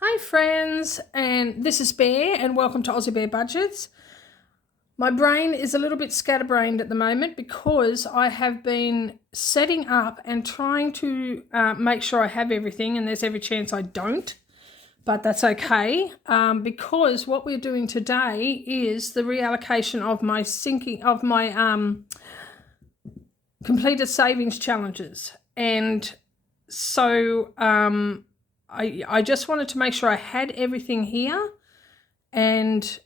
Hi friends, and this is Bear and welcome to Aussie Bear Budgets. My brain is a little bit scatterbrained at the moment because I have been setting up and trying to make sure I have everything, and there's every chance I don't, but that's okay because what we're doing today is the reallocation of my completed savings challenges. And so I just wanted to make sure I had everything here, and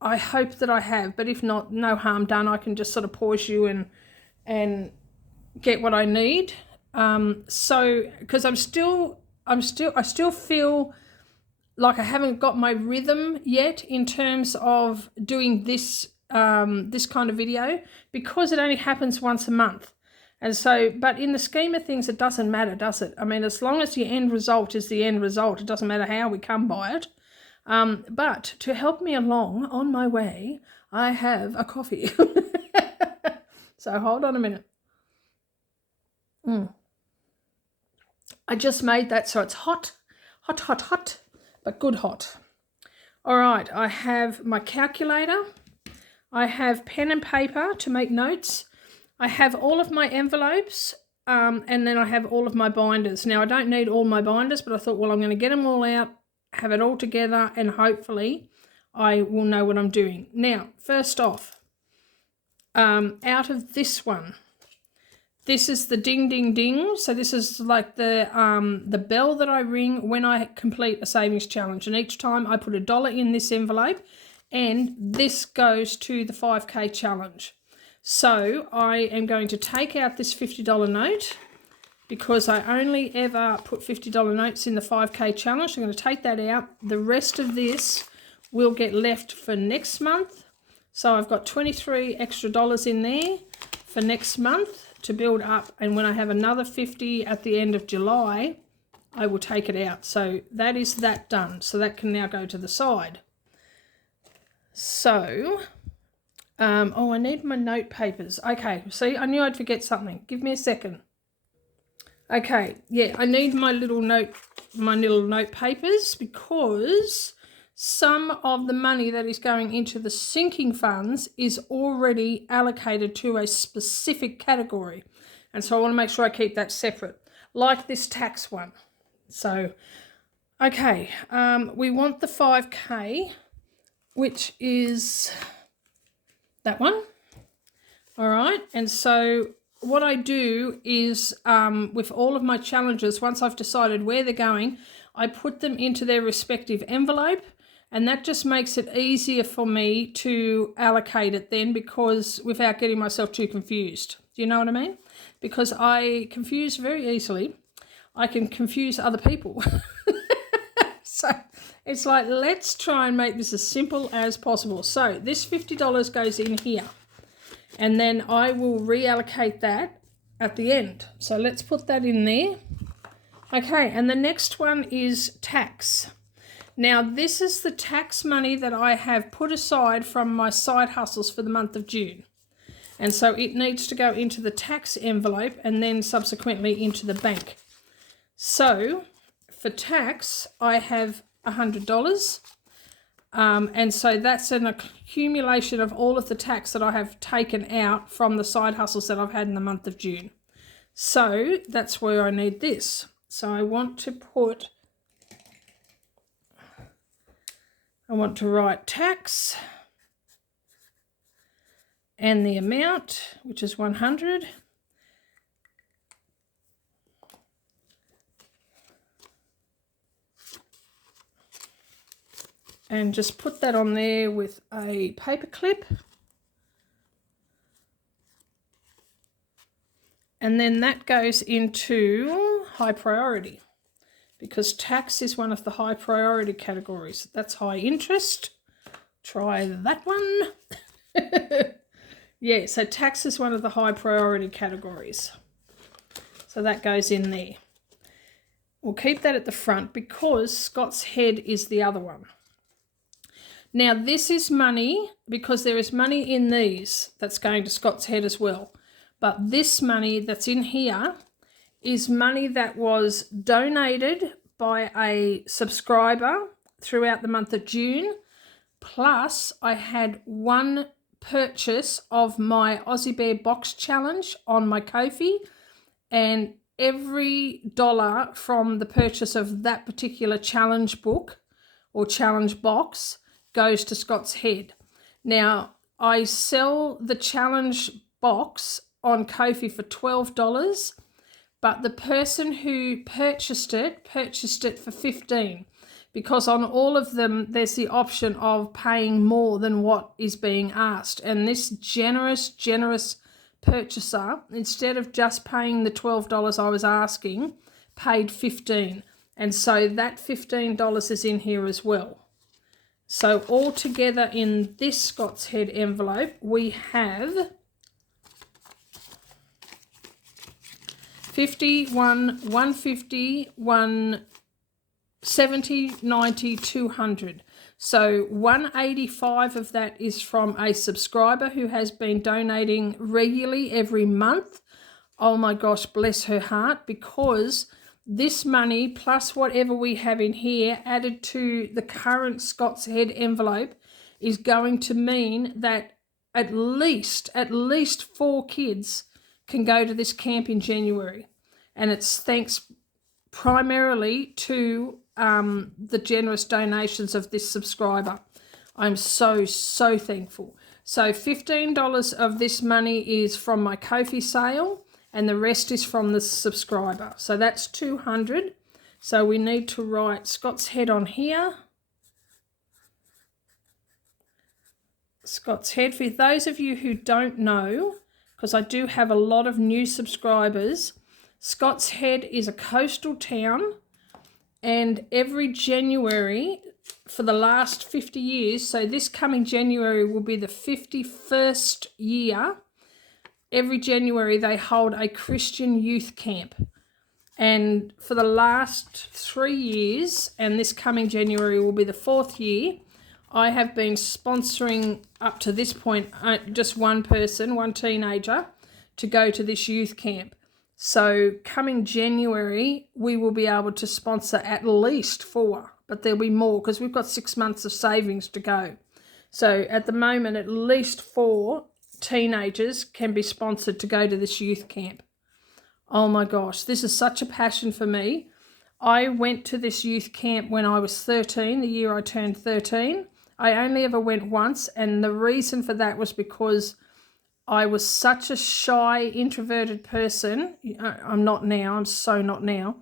I hope that I have, but if not, no harm done. I can just sort of pause you and get what I need. So because I still feel like I haven't got my rhythm yet in terms of doing this this kind of video, because it only happens once a month. And so, but in the scheme of things, it doesn't matter, does it? I mean, as long as the end result is the end result, it doesn't matter how we come by it. But to help me along on my way, I have a coffee. So hold on a minute. I just made that so it's hot, but good hot. All right, I have my calculator. I have pen and paper to make notes. I have all of my envelopes, and then I have all of my binders. Now, I don't need all my binders, but I thought, well, I'm going to get them all out, have it all together, and hopefully I will know what I'm doing. Now, first off, out of this one, this is the ding, ding, ding. So this is like the bell that I ring when I complete a savings challenge. And each time I put $1 in this envelope, and this goes to the 5K challenge. So I am going to take out this $50 note because I only ever put $50 notes in the 5K challenge. I'm going to take that out. The rest of this will get left for next month. So I've got $23 extra in there for next month to build up. And when I have another 50 at the end of July, I will take it out. So that is that done. So that can now go to the side. So... oh, I need my note papers. Okay, see, I knew I'd forget something. Give me a second. Okay, yeah, I need my little note papers because some of the money that is going into the sinking funds is already allocated to a specific category. And so I want to make sure I keep that separate, like this tax one. So, okay, we want the 5K, which is... that one. All right, and so what I do is with all of my challenges, once I've decided where they're going, I put them into their respective envelope, and that just makes it easier for me to allocate it then, because without getting myself too confused. Do you know what I mean? Because I confuse very easily. I can confuse other people. So it's like, let's try and make this as simple as possible. So this $50 goes in here, and then I will reallocate that at the end. So let's put that in there. Okay, and the next one is tax. Now, this is the tax money that I have put aside from my side hustles for the month of June. And so it needs to go into the tax envelope and then subsequently into the bank. So for tax, I have $100, and so that's an accumulation of all of the tax that I have taken out from the side hustles that I've had in the month of June. So that's where I need this. So I want to write tax and the amount, which is 100. And just put that on there with a paper clip. And then that goes into high priority, because tax is one of the high priority categories. That's high interest. Try that one. Yeah, so tax is one of the high priority categories. So that goes in there. We'll keep that at the front because Scott's Head is the other one. Now, this is money, because there is money in these that's going to Scott's Head as well. But this money that's in here is money that was donated by a subscriber throughout the month of June. Plus, I had one purchase of my Aussie Bear box challenge on my Ko-fi, and every dollar from the purchase of that particular challenge book or challenge box goes to Scott's Head. Now, I sell the challenge box on Ko-fi for $12, but the person who purchased it for $15, because on all of them there's the option of paying more than what is being asked. And this generous purchaser, instead of just paying the $12 I was asking, paid $15. And so that $15 is in here as well. So all together in this Scott's Head envelope, we have 50, 150, 170, 90, 200. So 185 of that is from a subscriber who has been donating regularly every month. Oh my gosh, bless her heart, because this money plus whatever we have in here added to the current Scott's Head envelope is going to mean that at least 4 kids can go to this camp in January. And it's thanks primarily to the generous donations of this subscriber. I'm so thankful. So $15 of this money is from my Ko-fi sale, and the rest is from the subscriber. So that's $200. So we need to write Scott's Head on here. Scott's Head. For those of you who don't know, because I do have a lot of new subscribers, Scott's Head is a coastal town, and every January for the last 50 years, so this coming January will be the 51st year, every January they hold a Christian youth camp. And for the last 3 years, and this coming January will be the 4th year, I have been sponsoring up to this point just one person, one teenager, to go to this youth camp. So coming January, we will be able to sponsor at least 4, but there'll be more because we've got 6 months of savings to go. So at the moment, at least 4 teenagers can be sponsored to go to this youth camp. Oh my gosh, this is such a passion for me. I went to this youth camp when I was 13, the year I turned 13. I only ever went once, and the reason for that was because I was such a shy, introverted person. I'm not now, I'm so not now.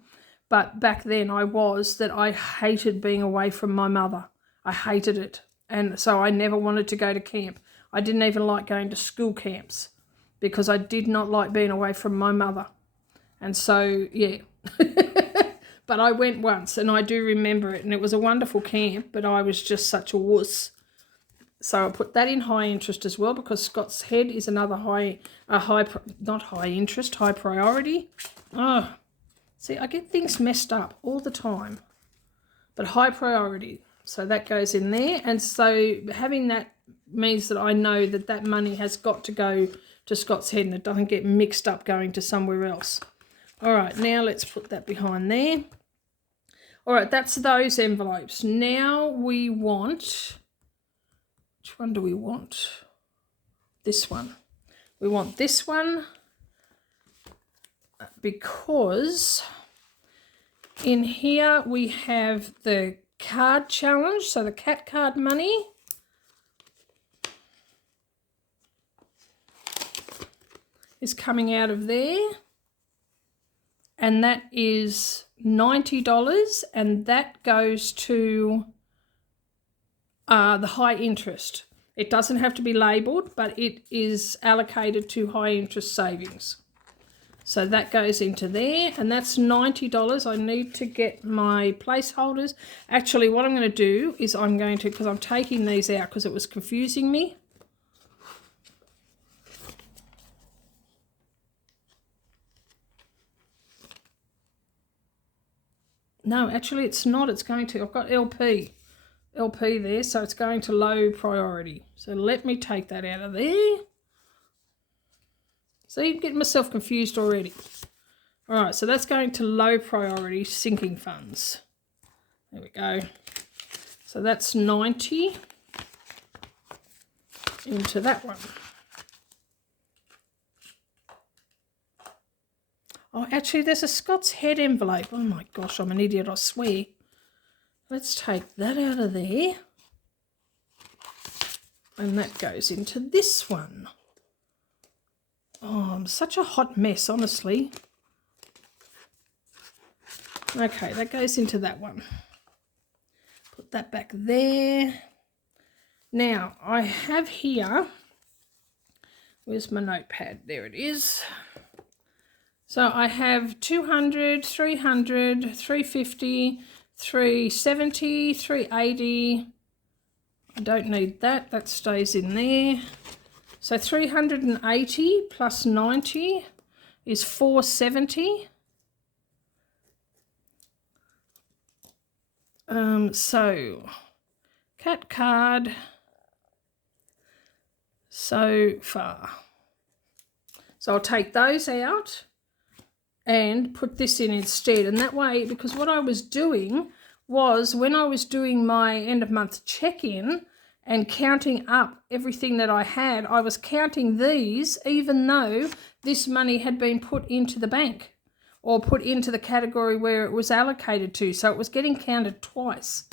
But back then I was, that I hated being away from my mother. I hated it. And so I never wanted to go to camp. I didn't even like going to school camps because I did not like being away from my mother. And so, yeah. But I went once and I do remember it, and it was a wonderful camp, but I was just such a wuss. So I put that in high interest as well, because Scott's Head is another high priority. Oh, see, I get things messed up all the time. But high priority. So that goes in there. And so having that means that I know that that money has got to go to Scott's Head and it doesn't get mixed up going to somewhere else. All right, now let's put that behind there. All right, that's those envelopes. Now we want... Which one do we want? This one. We want this one because in here we have the card challenge, so the cat card money. Is coming out of there. And that is $90, and that goes to the high interest. It doesn't have to be labelled, but it is allocated to high interest savings. So that goes into there, and that's $90. I need to get my placeholders. Actually, what I'm going to do is I'm going to, because I'm taking these out because it was confusing me. No, actually it's not. It's going to, I've got LP there, so it's going to low priority. So let me take that out of there. See, I'm getting myself confused already. All right, so that's going to low priority sinking funds. There we go. So that's 90 into that one. Oh, actually, there's a Scott's Head envelope. Oh, my gosh, I'm an idiot, I swear. Let's take that out of there. And that goes into this one. Oh, I'm such a hot mess, honestly. Okay, that goes into that one. Put that back there. Now, I have here, where's my notepad? There it is. So I have 200, 300, 350, 370, 380. I don't need that. That stays in there. So 380 plus 90 is 470. So cat card so far. So I'll take those out and put this in instead. And that way, because what I was doing was when I was doing my end of month check-in and counting up everything that I had, I was counting these even though this money had been put into the bank or put into the category where it was allocated to. So it was getting counted twice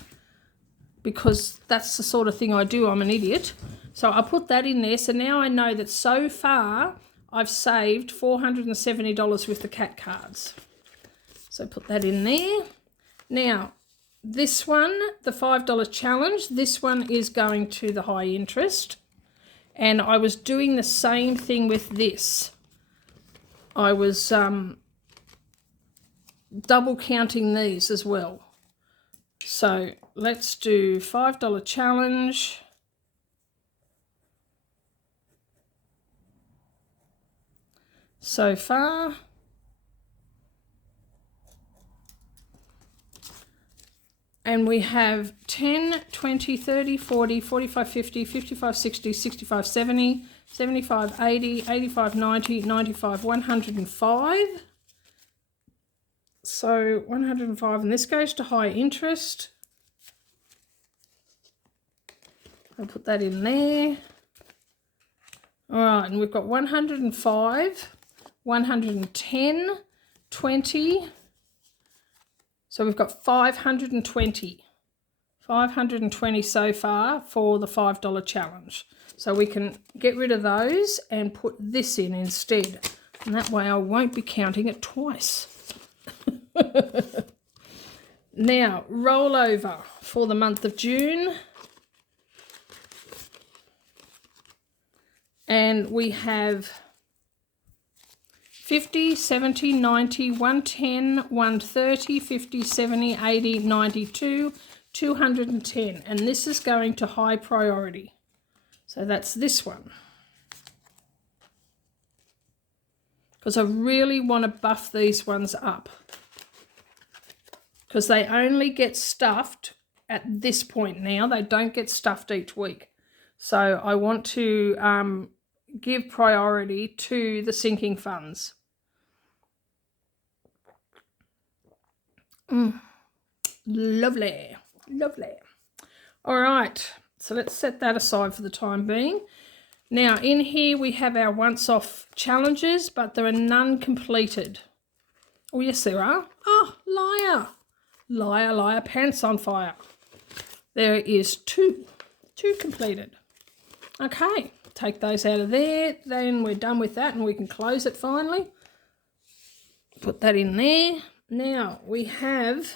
because that's the sort of thing I do. I'm an idiot. So I put that in there. So now I know that so far I've saved $470 with the cat cards. So put that in there. Now, this one, the $5 challenge, this one is going to the high interest. And I was doing the same thing with this. I was double counting these as well. So let's do $5 challenge. So far, and we have 10, 20, 30, 40, 45, 50, 55, 60, 65, 70, 75, 80, 85, 90, 95, 105. So 105, and this goes to high interest. I'll put that in there. All right, and we've got 105, 110, 20. So we've got 520. 520 so far for the $5 challenge. So we can get rid of those and put this in instead. And that way I won't be counting it twice. Now, rollover for the month of June. And we have 50, 70, 90, 110, 130, 50, 70, 80, 92, 210. And this is going to high priority. So that's this one. Because I really want to buff these ones up. Because they only get stuffed at this point now. They don't get stuffed each week. So I want to give priority to the sinking funds. Lovely, lovely. All right, so let's set that aside for the time being. Now, in here we have our once-off challenges, but there are none completed. Oh, yes, there are. Oh, liar. Liar, liar, pants on fire. There is two completed. Okay, take those out of there. Then we're done with that and we can close it finally. Put that in there. Now, we have...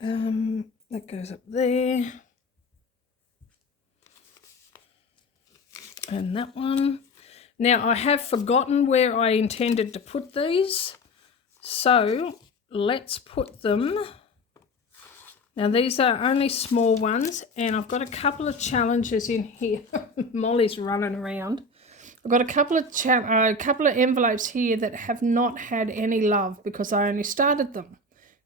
that goes up there. And that one. Now, I have forgotten where I intended to put these. So, let's put them... Now, these are only small ones, and I've got a couple of challenges in here. Molly's running around. I've got a couple of envelopes here that have not had any love because I only started them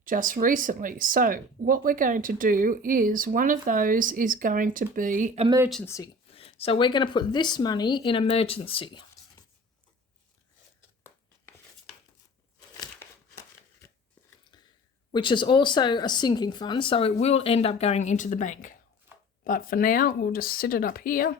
just recently. So what we're going to do is one of those is going to be emergency. So we're going to put this money in emergency. which is also a sinking fund, so it will end up going into the bank. But for now, we'll just sit it up here.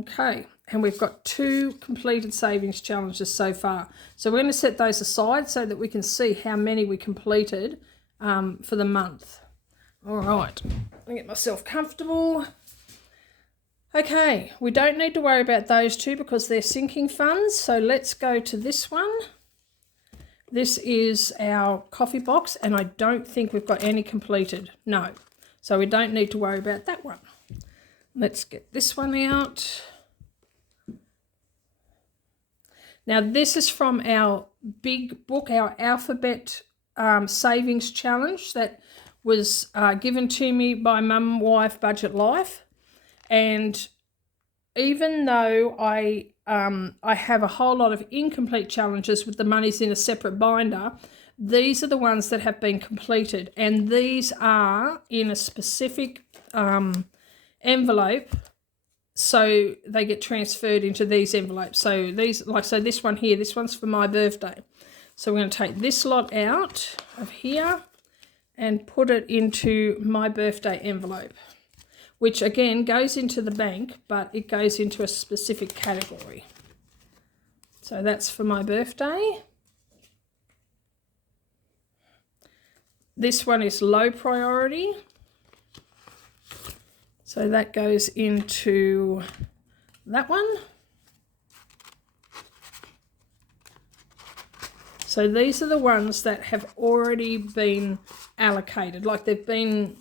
Okay, and we've got 2 completed savings challenges so far. So we're going to set those aside so that we can see how many we completed for the month. All right, let me get myself comfortable. Okay, we don't need to worry about those 2 because they're sinking funds. So let's go to this one. This is our coffee box, and I don't think we've got any completed. No, so we don't need to worry about that one. Let's get this one out. Now, this is from our big book, our alphabet savings challenge that was given to me by Mum, Wife, Budget Life. And even though I have a whole lot of incomplete challenges with the monies in a separate binder, these are the ones that have been completed. And these are in a specific envelope, so they get transferred into these envelopes. So these, so this one here, this one's for my birthday. So we're going to take this lot out of here and put it into my birthday envelope, which again goes into the bank, but it goes into a specific category. So that's for my birthday. This one is low priority. So that goes into that one. So these are the ones that have already been allocated. Like they've been,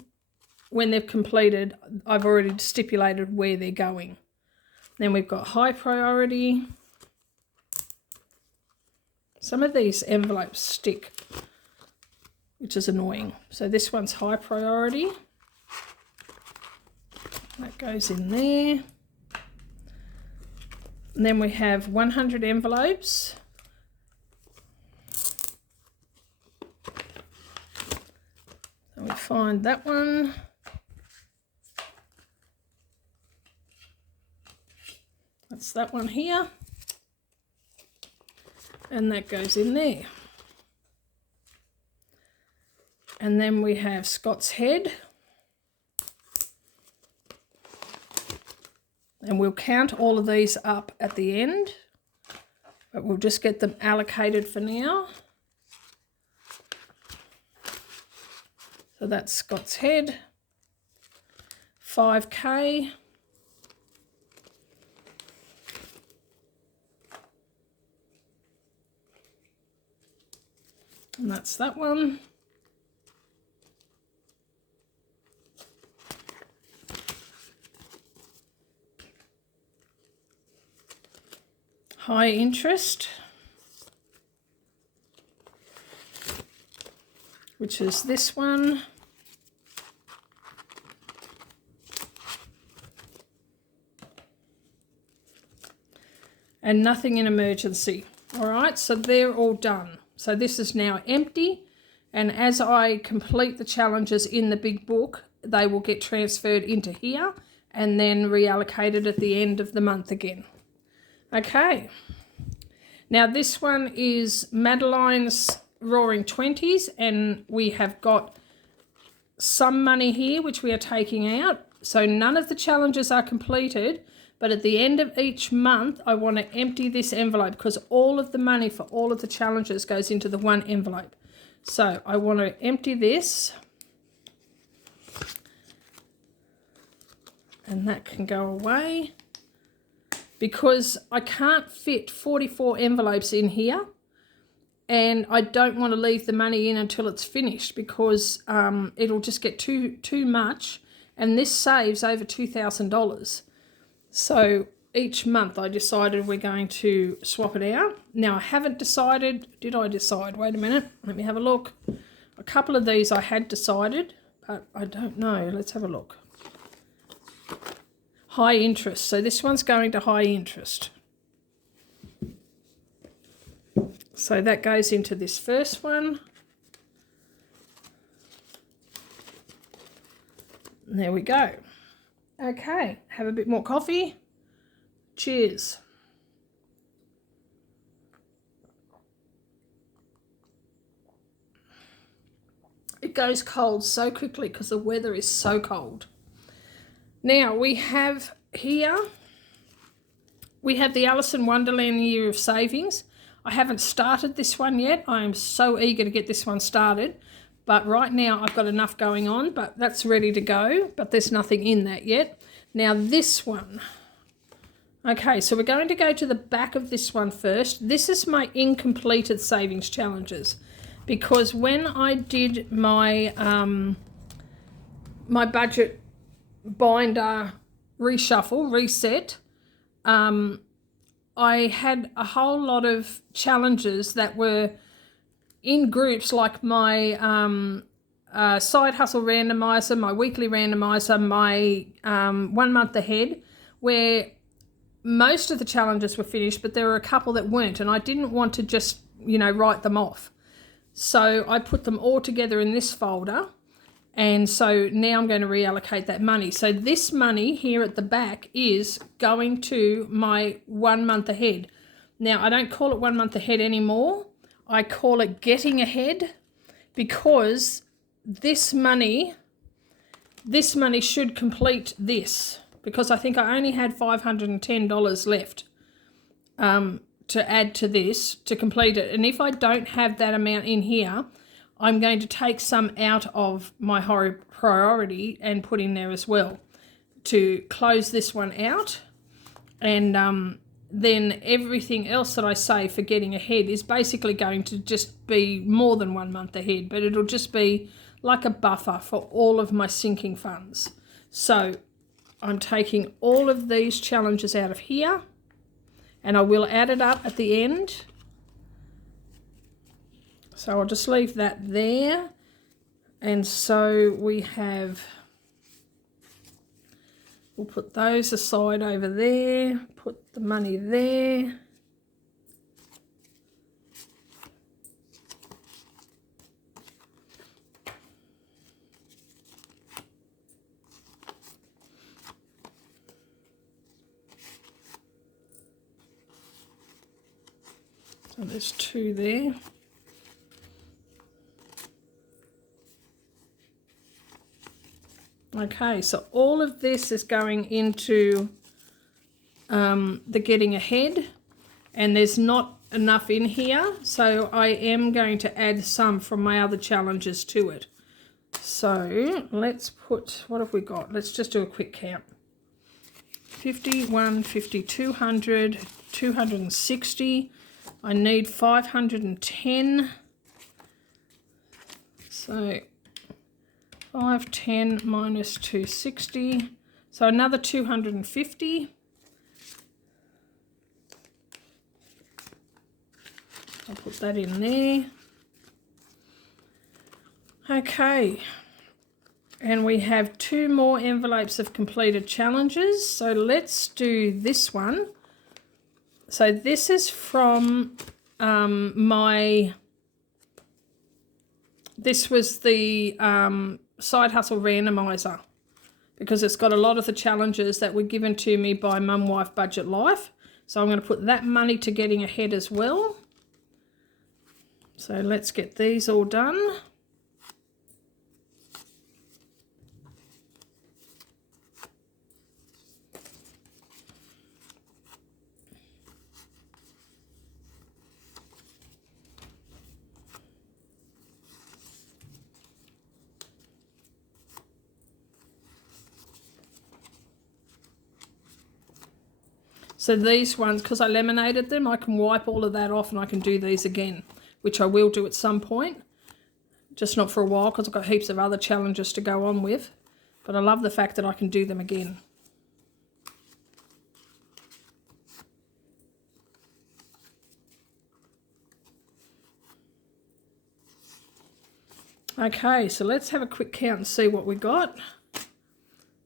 when they've completed, I've already stipulated where they're going. Then we've got high priority. Some of these envelopes stick, which is annoying. So this one's high priority. That goes in there. And then we have 100 envelopes. So we find that one. That's that one here. And that goes in there. And then we have Scott's Head. And we'll count all of these up at the end, but we'll just get them allocated for now. So that's Scott's Head, 5K. And that's that one. High interest, which is this one. And nothing in emergency. All right, so they're all done. So this is now empty. And as I complete the challenges in the big book, they will get transferred into here and then reallocated at the end of the month again. Okay, now this one is Madeline's Roaring 20s, and we have got some money here which we are taking out. So none of the challenges are completed, but at the end of each month I want to empty this envelope because all of the money for all of the challenges goes into the one envelope. So I want to empty this, and that can go away. Because I can't fit 44 envelopes in here, and I don't want to leave the money in until it's finished because it'll just get too much, and this saves over $2,000. So each month I decided we're going to swap it out. Now I haven't decided, did I decide? Wait a minute, let me have a look. A couple of these I had decided, but I don't know. Let's have a look. High interest. So this one's going to high interest. So that goes into this first one. And there we go. Okay, have a bit more coffee. Cheers. it goes cold so quickly because the weather is so cold. Now we have here, we have the Alice in Wonderland Year of Savings. I haven't started this one yet. I am so eager to get this one started. But right now I've got enough going on, but that's ready to go. But there's nothing in that yet. Now this one. Okay, so we're going to go to the back of this one first. This is my incompleted savings challenges. Because when I did my, my budget binder reshuffle, reset, I had a whole lot of challenges that were in groups, like my side hustle randomizer, my weekly randomizer, my 1 month ahead, where most of the challenges were finished, but there were a couple that weren't, and I didn't want to just, you know, write them off. So I put them all together in this folder, and so now I'm going to reallocate that money. So this money here at the back is going to my 1 month ahead. Now, I don't call it 1 month ahead anymore. I call it getting ahead, because this money should complete this, because I think I only had $510 left to add to this to complete it. And if I don't have that amount in here, I'm going to take some out of my priority and put in there as well to close this one out. And then everything else that I say for getting ahead is basically going to just be more than 1 month ahead, but it'll just be like a buffer for all of my sinking funds. So I'm taking all of these challenges out of here, and I will add it up at the end. So I'll just leave that there. And so we have, we'll put those aside over there, put the money there. So there's 2 there. Okay, so all of this is going into the getting ahead, and there's not enough in here, so I am going to add some from my other challenges to it. So let's put, what have we got? Let's just do a quick count. 50, 150, 200, 260. I need 510. So 510 minus 260, so another 250. I'll put that in there. Okay, and we have 2 more envelopes of completed challenges. So let's do this one. So this is from this was the side hustle randomizer, because it's got a lot of the challenges that were given to me by Mum Wife Budget Life. So I'm going to put that money to getting ahead as well. So let's get these all done. So these ones, because I laminated them, I can wipe all of that off and I can do these again, which I will do at some point. Just not for a while, because I've got heaps of other challenges to go on with. But I love the fact that I can do them again. Okay, so let's have a quick count and see what we got.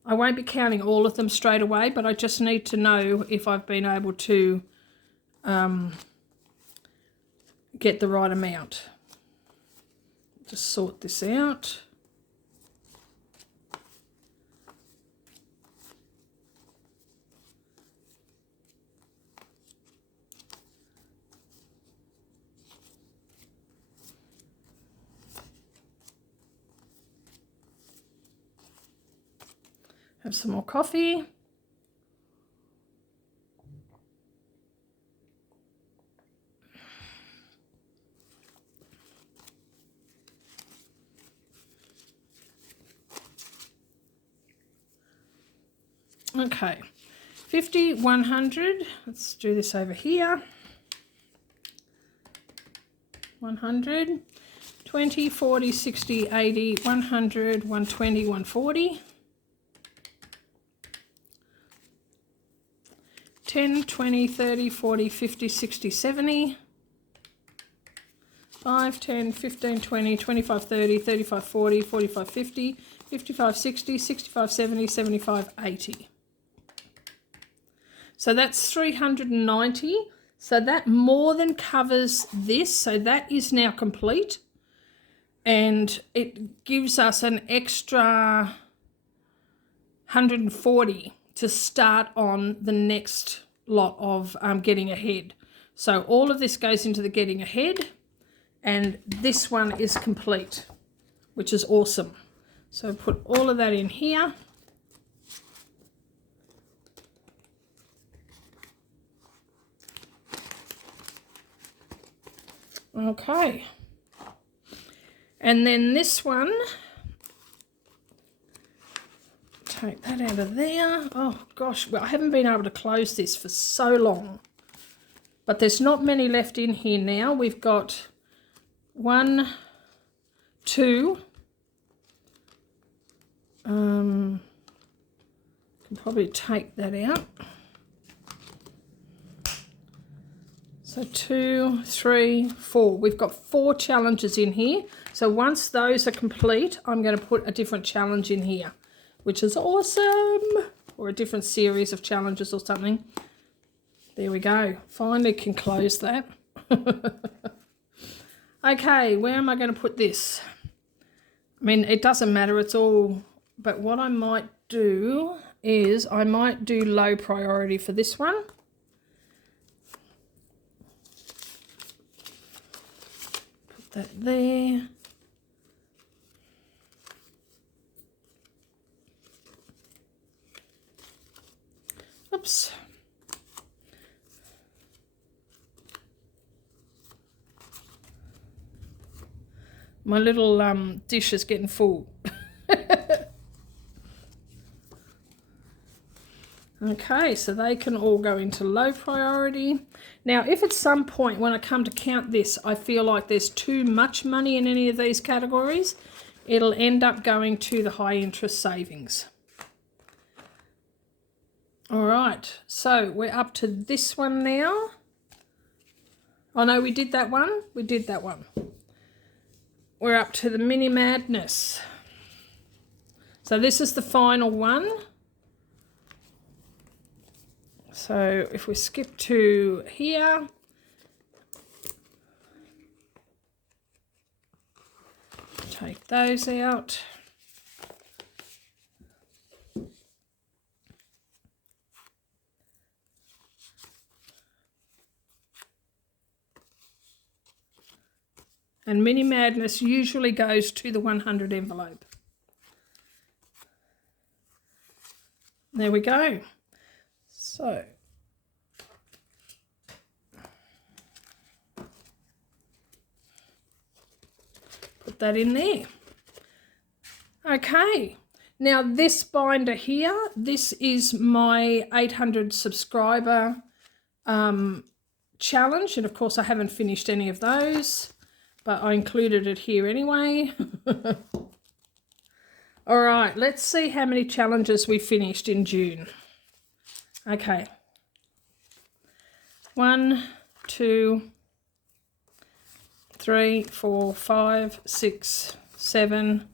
I won't be counting all of them straight away, but I just need to know if I've been able to get the right amount. Just sort this out. Have some more coffee. Okay, 50, 100. Let's do this over here. 100, 20, 40, 60, 80, 100, 120, 140. 10, 20, 30, 40, 50, 60, 70. 5, 10, 15, 20, 25, 30, 35, 40, 45, 50, 55, 60, 65, 70, 75, 80. So that's 390. So that more than covers this. So that is now complete. And it gives us an extra 140 to start on the next lot of getting ahead. So all of this goes into the getting ahead. And this one is complete, which is awesome. So put all of that in here. Okay, and then this one, take that out of there. Oh gosh, well, I haven't been able to close this for so long, but there's not many left in here now. We've got 1, 2, can probably take that out. So 2, 3, 4. We've got 4 challenges in here. So once those are complete, I'm going to put a different challenge in here, which is awesome. Or a different series of challenges or something. There we go. Finally can close that. Okay, where am I going to put this? I mean, it doesn't matter. It's all... But what I might do is I might do low priority for this one. That there. Oops. My little dish is getting full. Okay, so they can all go into low priority. Now, if at some point when I come to count this, I feel like there's too much money in any of these categories, it'll end up going to the high interest savings. All right, so we're up to this one now. Oh no, we did that one. We did that one. We're up to the mini madness. So this is the final one. So if we skip to here, take those out. And Mini Madness usually goes to the 100 envelope. There we go. So, put that in there. Okay, now this binder here, this is my 800 subscriber challenge, and of course I haven't finished any of those, but I included it here anyway. All right, let's see how many challenges we finished in June. Okay, 1, 2, 3, 4, 5, 6, 7,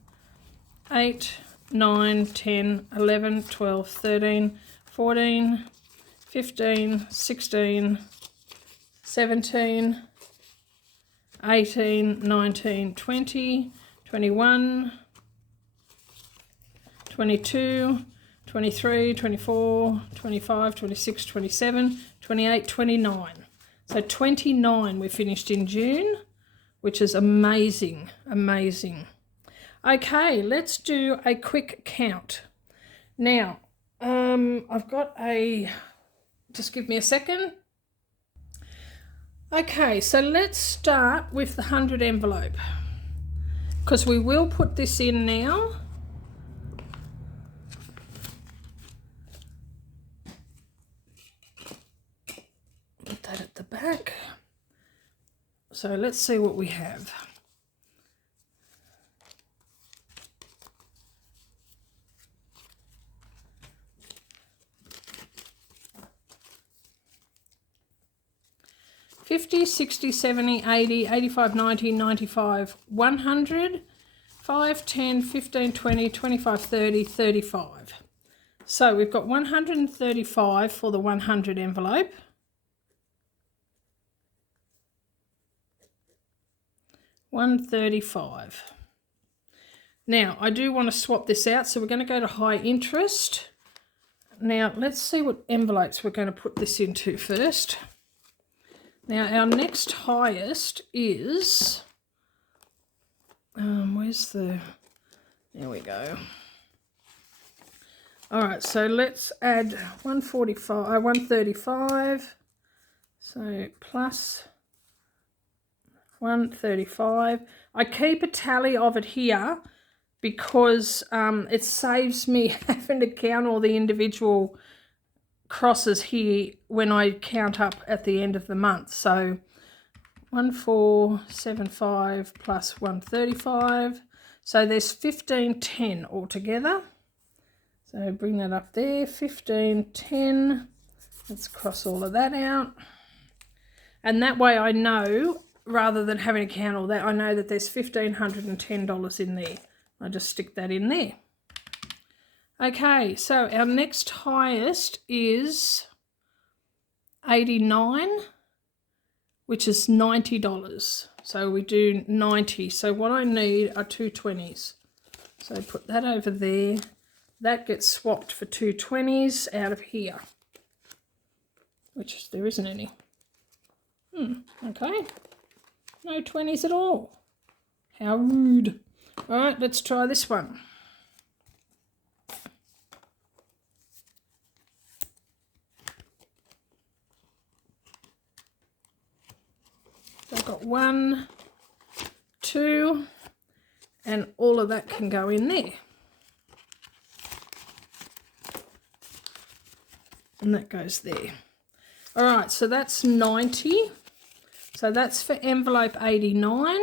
8, 9, 10, 11, 12, 13, 14, 15, 16, 17, 18, 19, 20, 21, 22, 23, 24, 25, 26, 27, 28, 29. So 29 we finished in June, which is amazing, amazing. Okay, let's do a quick count. Now, I've got a, just give me a second. Okay, so let's start with the 100 envelope, because we will put this in now. Put that at the back. So let's see what we have. $50, $60, $70, $80, $85, $90, $95, $100, $5, $10, $15, $20, $25, $30, $35. So we've got $135 for the 100 envelope. $135. Now I do want to swap this out, so we're going to go to high interest. Now let's see what envelopes we're going to put this into first. Now our next highest is, where's the, there we go. All right, so let's add 135, so plus 135. I keep a tally of it here because it saves me having to count all the individual crosses here when I count up at the end of the month. So 1475 plus 135, so there's 1510 altogether. So bring that up there, 1510. Let's cross all of that out, and that way I know, rather than having to count all that, I know that there's $1,510 in there. I just stick that in there. Okay, so our next highest is 89, which is $90. So we do 90. So what I need are two 20s. So put that over there. That gets swapped for two 20s out of here, which there isn't any. Okay. No 20s at all. How rude. All right, let's try this one. So I've got 1, 2, and all of that can go in there. And that goes there. All right, so that's 90. So that's for envelope 89.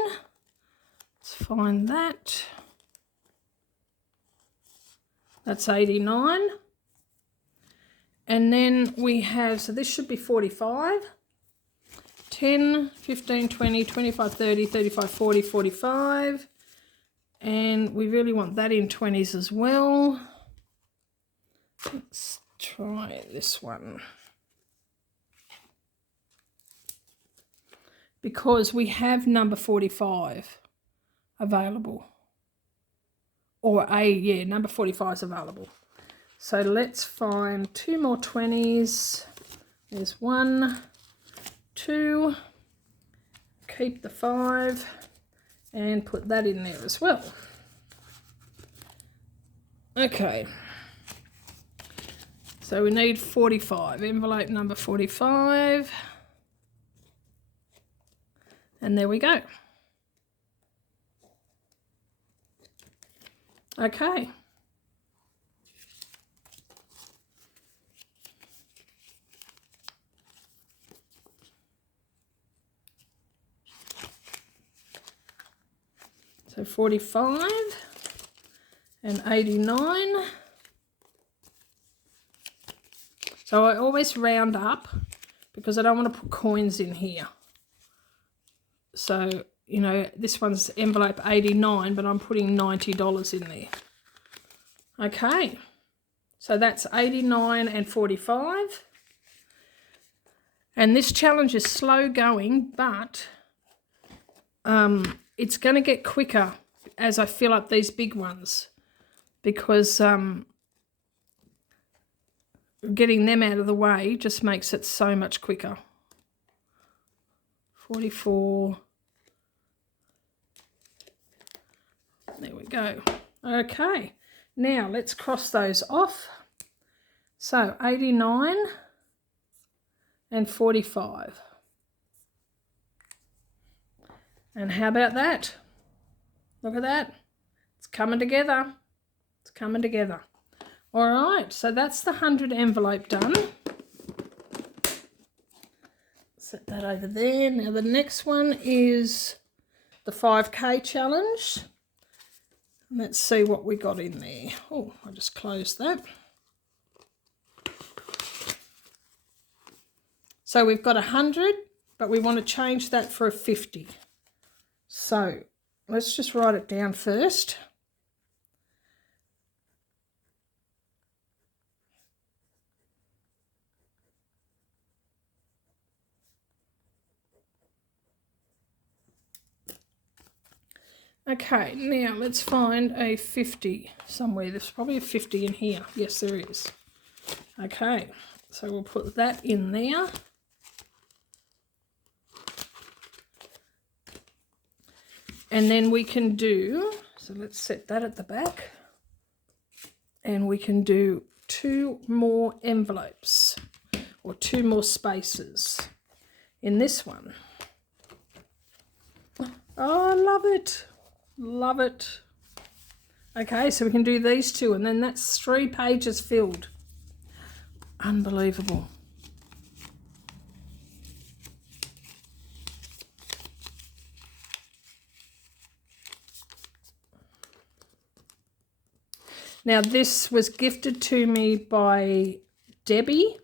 Let's find that. That's 89. And then we have, so this should be 45. 10, 15, 20, 25, 30, 35, 40, 45. And we really want that in 20s as well. Let's try this one. Because we have number 45 available. Or number 45 is available. So let's find two more 20s. There's 1, 2, keep the 5, and put that in there as well. Okay. So we need 45, envelope number 45. And there we go. Okay. So 45 and 89. So I always round up because I don't want to put coins in here. So, you know, this one's envelope 89, but I'm putting $90 in there. Okay, so that's 89 and 45. And this challenge is slow going, but it's going to get quicker as I fill up these big ones, because getting them out of the way just makes it so much quicker. 44. There we go. Okay, now let's cross those off. So 89 and 45. And how about that? Look at that. It's coming together. It's coming together. All right, so that's the 100 envelope done. Set that over there. Now the next one is the 5K challenge. Let's see what we got in there. Oh, I just closed that. So we've got 100, but we want to change that for a 50. So let's just write it down first. Okay, now let's find a 50 somewhere. There's probably a 50 in here. Yes, there is. Okay, so we'll put that in there. And then we can do, so let's set that at the back. And we can do 2 more envelopes or 2 more spaces in this one. Oh, I love it. Love it. Okay, so we can do these 2 and then that's 3 pages filled. Unbelievable. Now this was gifted to me by Debbie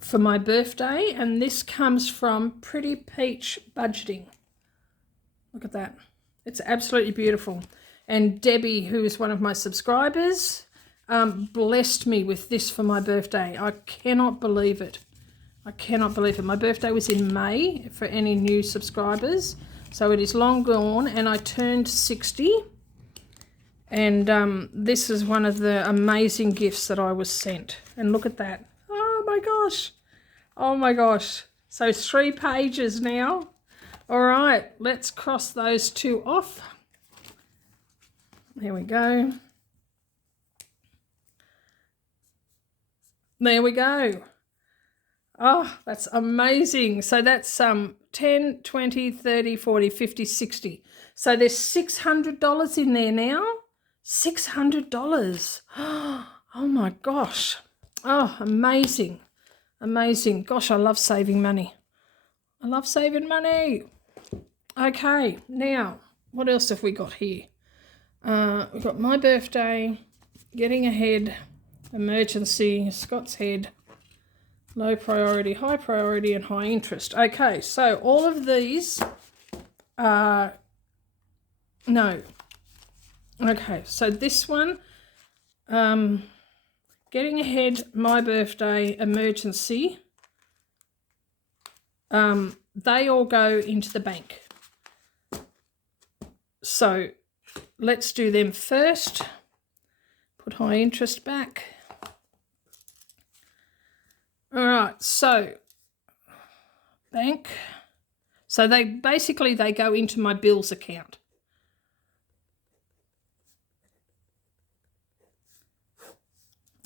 for my birthday, and this comes from Pretty Peach Budgeting. Look at that. It's absolutely beautiful. And Debbie, who is one of my subscribers, blessed me with this for my birthday. I cannot believe it. I cannot believe it. My birthday was in May for any new subscribers. So it is long gone and I turned 60. And this is one of the amazing gifts that I was sent. And look at that. Oh my gosh. Oh my gosh. So 3 pages now. All right, let's cross those 2 off. There we go. There we go. Oh, that's amazing. So that's 10, 20, 30, 40, 50, 60. So there's $600 in there now. $600. Oh my gosh. Oh, amazing. Amazing. Gosh, I love saving money. I love saving money. Okay, now, what else have we got here? We've got my birthday, getting ahead, emergency, Scott's head, low priority, high priority, and high interest. Okay, so all of these are, no. Okay, so this one, getting ahead, my birthday, emergency, they all go into the bank. So let's do them first. Put high interest back. All right, so bank. So they basically go into my bills account.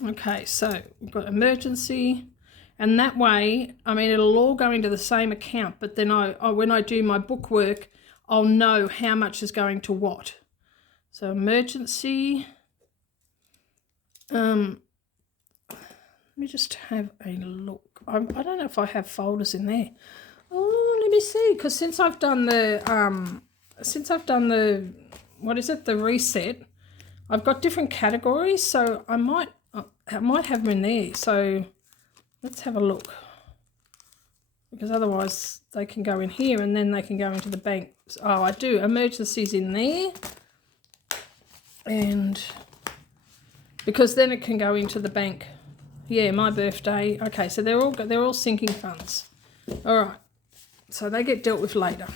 Okay, so we've got emergency, and that way, I mean, it'll all go into the same account, but then when I do my bookwork, I'll know how much is going to what. So emergency, let me just have a look. I don't know if I have folders in there. Oh, let me see, because since I've done the, what is it, the reset, I've got different categories, so I might have them in there. So let's have a look, because otherwise they can go in here and then they can go into the bank. Oh, I do. Emergencies in there, and because then it can go into the bank. Yeah, my birthday. Okay, so they're all sinking funds. All right, so they get dealt with later.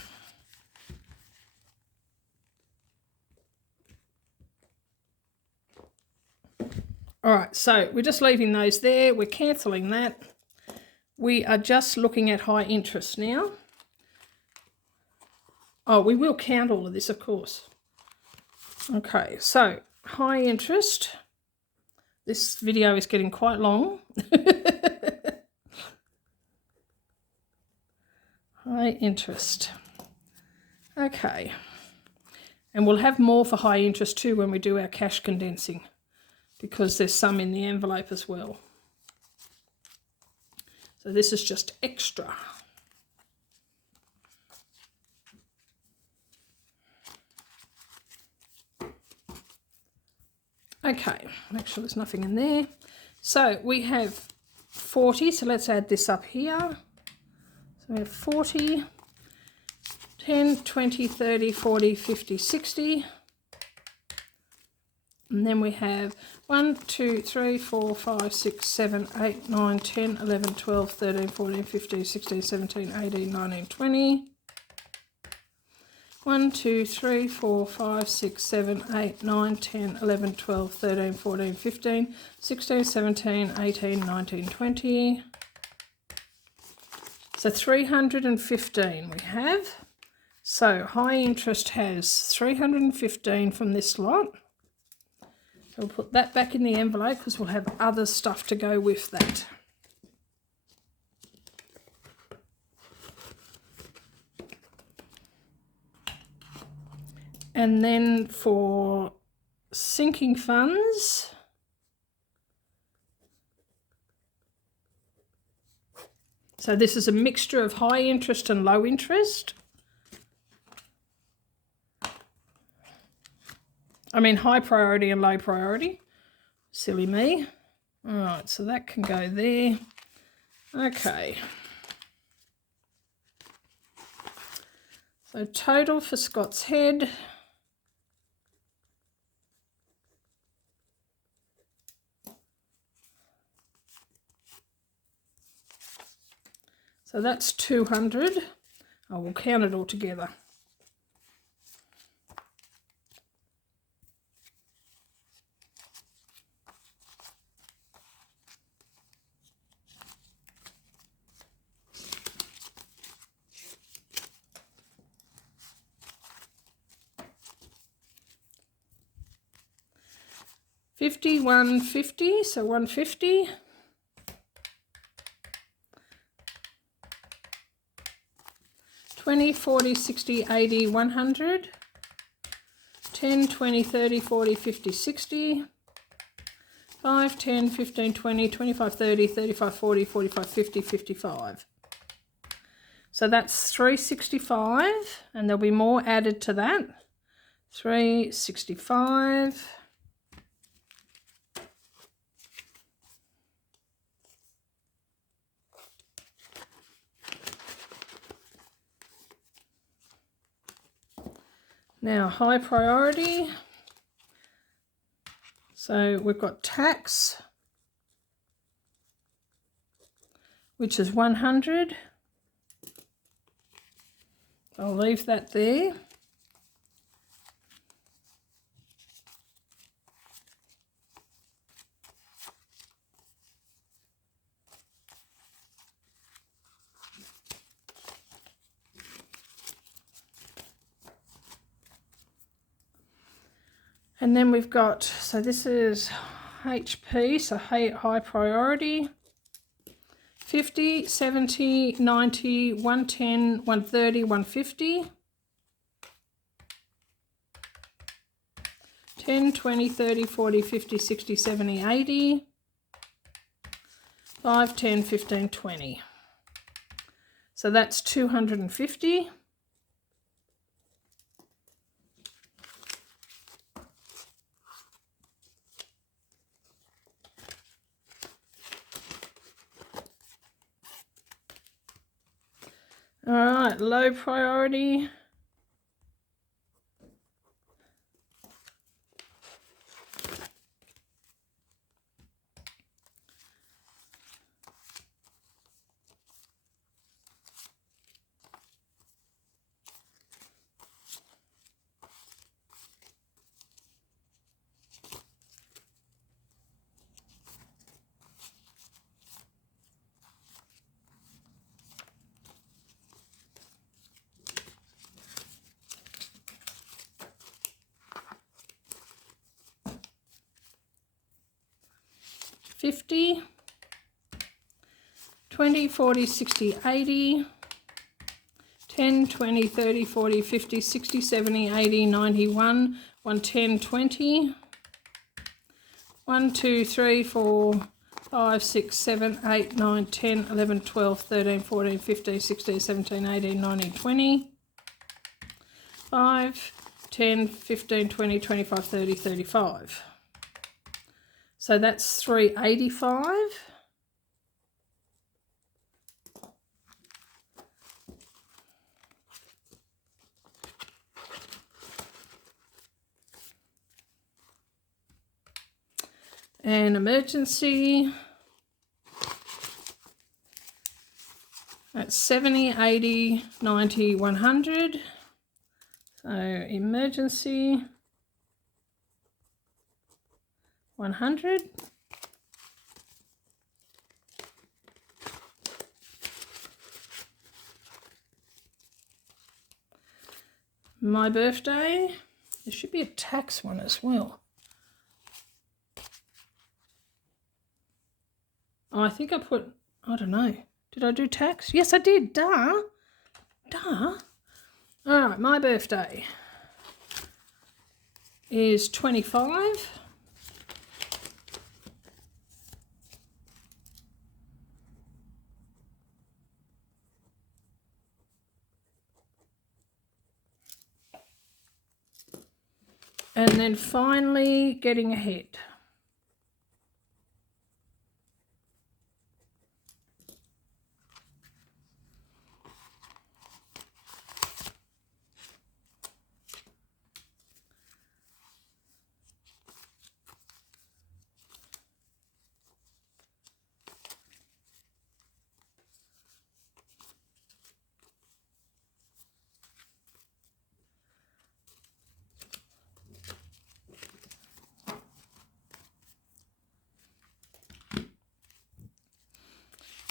All right, so we're just leaving those there. We're cancelling that. We are just looking at high interest now. Oh, we will count all of this, of course. Okay, so high interest. This video is getting quite long. High interest. Okay. And we'll have more for high interest too when we do our cash condensing, because there's some in the envelope as well. So this is just extra. Okay, make sure there's nothing in there. So we have 40, so let's add this up here. So we have 40, 10, 20, 30, 40, 50, 60. And then we have 1, 2, 3, 4, 5, 6, 7, 8, 9, 10, 11, 12, 13, 14, 15, 16, 17, 18, 19, 20. 1, 2, 3, 4, 5, 6, 7, 8, 9, 10, 11, 12, 13, 14, 15, 16, 17, 18, 19, 20. So 315 we have. So high interest has 315 from this lot. So we'll put that back in the envelope because we'll have other stuff to go with that. And then for sinking funds, so this is a mixture of high interest and low interest. I mean high priority and low priority. Silly me. All right, so that can go there. Okay. So total for Scott's Head. So that's 200. I will count it all together. $51.50, so 150. 20, 40, 60, 80, 100. 10, 20, 30, 40, 50, 60. 5, 10, 15, 20, 25, 30, 35, 40, 45, 50, 55. So that's 365, and there'll be more added to that. 365. Now, high priority. So we've got tax, which is 100. I'll leave that there. And then we've got, so this is HP, so high priority. 50, 70, 90, 110, 130, 150. 10, 20, 30, 40, 50, 60, 70, 80. 5, 10, 15, 20. So that's 250. All right, low priority. 50, 20, 40, 60, 80, 10, 20, 30, 40, 50, 60, 70, 80, 91, 110, 20, 1, 2, 3, 4, 5, 6, 7, 8, 9, 10, 11, 12, 13, 14, 15, 16, 17, 18, 19, 20, 5, 10, 15, 20, 25, 30, 35. So that's 385. And emergency, that's 70, 80, 90, 100. So emergency, 100. My birthday, there should be a tax one as well. Oh, I think I put, I don't know. Did I do tax? Yes, I did. Duh. All right, my birthday is 25. And then finally getting ahead.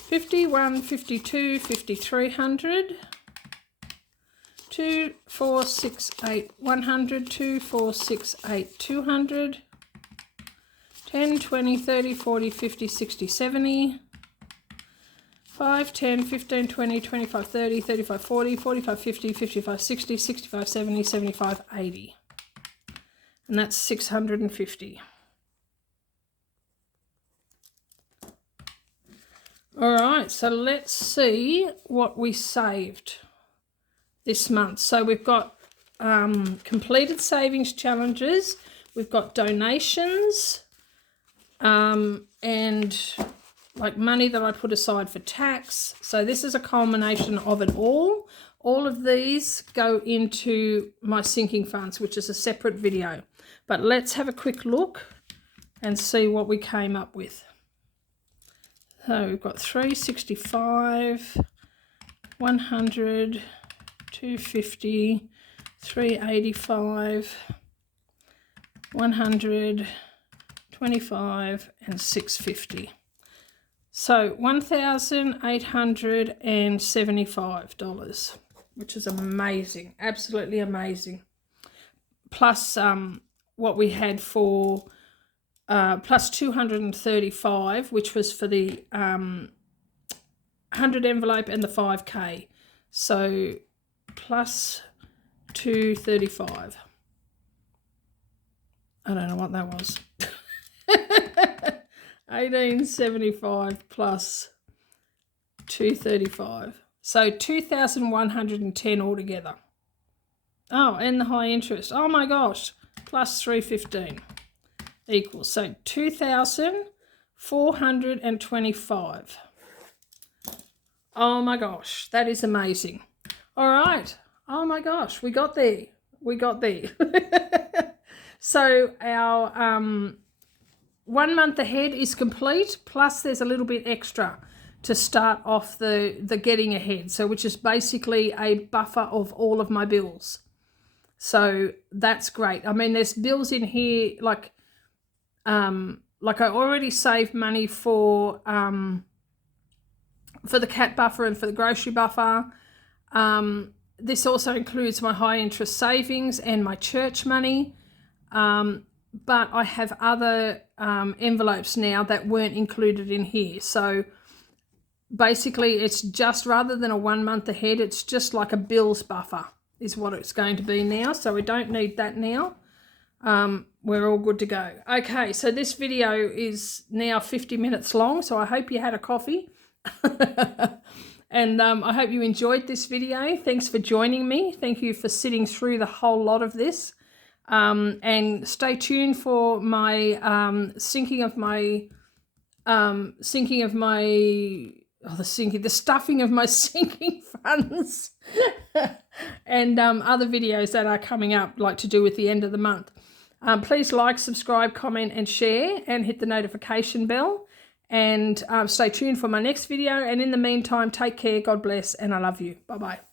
$51, $52, $5,300, 2, 4, 6, 8, 100, 2, 4, 6, 8, 200, 10, 20, 30, 40, 50, 60, 70, 5, 10, 15, 20, 25, 30, 35, 40, 45, 50, 55, 60, 65, 70, 75, 80. And that's 650. All right, so let's see what we saved this month. So we've got completed savings challenges, we've got donations, and like money that I put aside for tax. So this is a culmination of it all. All of these go into my sinking funds, which is a separate video. But let's have a quick look and see what we came up with. So we've got 365, 100, 250, 385, 100, 25, and 650. So $1,875, which is amazing, absolutely amazing. Plus what we had for plus 235, which was for the 100 envelope and the 5K. So plus 235. I don't know what that was. 1875 plus 235. So 2,110 altogether. Oh, and the high interest. Oh my gosh. Plus 315 equals. So 2,425. Oh my gosh. That is amazing. All right. Oh my gosh. We got there. We got there. So our 1 month ahead is complete, plus there's a little bit extra to start off the getting ahead, so which is basically a buffer of all of my bills. So that's great. I mean, there's bills in here like I already saved money for the cat buffer and for the grocery buffer. This also includes my high interest savings and my church money. but I have other envelopes now that weren't included in here. So basically it's just, rather than a 1 month ahead, it's just like a bills buffer is what it's going to be now. So we don't need that now. We're all good to go. Okay, so this video is now 50 minutes long, so I hope you had a coffee. And I hope you enjoyed this video. Thanks for joining me. Thank you for sitting through the whole lot of this. And stay tuned for my the stuffing of my sinking funds and other videos that are coming up, like to do with the end of the month. Please like, subscribe, comment and share, and hit the notification bell, and stay tuned for my next video. And in the meantime, take care, God bless, and I love you. Bye-bye.